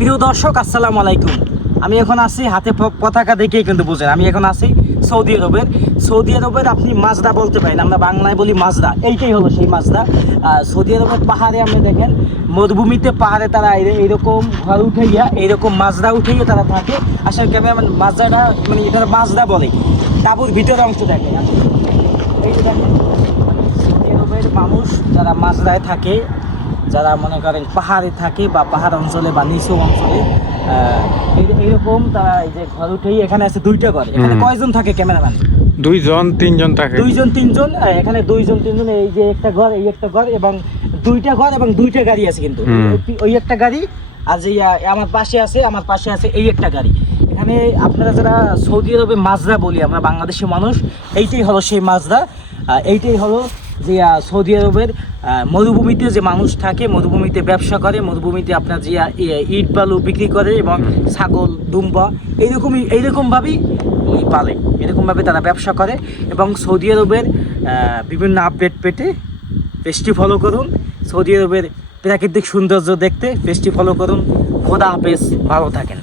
প্রিয় দর্শক, আসসালামু আলাইকুম। আমি এখন আছি, হাতে পতাকা দেখেই কিন্তু বুঝেন আমি এখন আছি সৌদি আরবের আপনি মাজদা বলতে পারেন, আমরা বাংলায় বলি মাজদা। এইটাই হলো সেই মাজদা। সৌদি আরবের পাহাড়ে আপনি দেখেন, মরুভূমিতে পাহাড়ে তারা এইরকম ঘর উঠাইয়া, এইরকম মাজদা উঠাইয়া তারা থাকে। আসলে ক্যামেরাম্যান মাজদাটা মানে এটা মাজদা বলে, তাঁবুর ভিতরের অংশ দেখে। এই যে দেখেন, সৌদি আরবের মানুষ যারা মাজদায় থাকে, যারা মনে করেন পাহাড়ে থাকে বা পাহাড় অঞ্চলে বা নিচু অঞ্চলে, এইরকম তারা এই যে ঘর উঠেই এখানে আছে দুইটা ঘর। এখানে কয়জন থাকে ক্যামেরাম্যান? দুইজন তিনজন থাকে। দুইজন তিনজন, এখানে দুইজন তিনজন। এই যে একটা ঘর, এই একটা ঘর এবং দুইটা ঘর এবং দুইটা গাড়ি আছে কিন্তু। ওই একটা গাড়ি আর যে আমার পাশে আছে এই একটা গাড়ি। এখানে আপনারা যারা সৌদি আরবে মাজদা বলি আমরা বাংলাদেশি মানুষ, এইটাই হলো সেই মাজদা। এইটাই হলো যে সৌদি আরবের মরুভূমিতে যে মানুষ থাকে, মরুভূমিতে ব্যবসা করে, মরুভূমিতে আপনার যে ইট বালু বিক্রি করে এবং ছাগল দুম্বা এইরকমভাবেই পালে, এরকমভাবে তারা ব্যবসা করে। এবং সৌদি আরবের বিভিন্ন আপডেট পেতে পেজটি ফলো করুন। সৌদি আরবের প্রাকৃতিক সৌন্দর্য দেখতে পেজটি ফলো করুন। খোদা হাফেজ, ভালো থাকেন।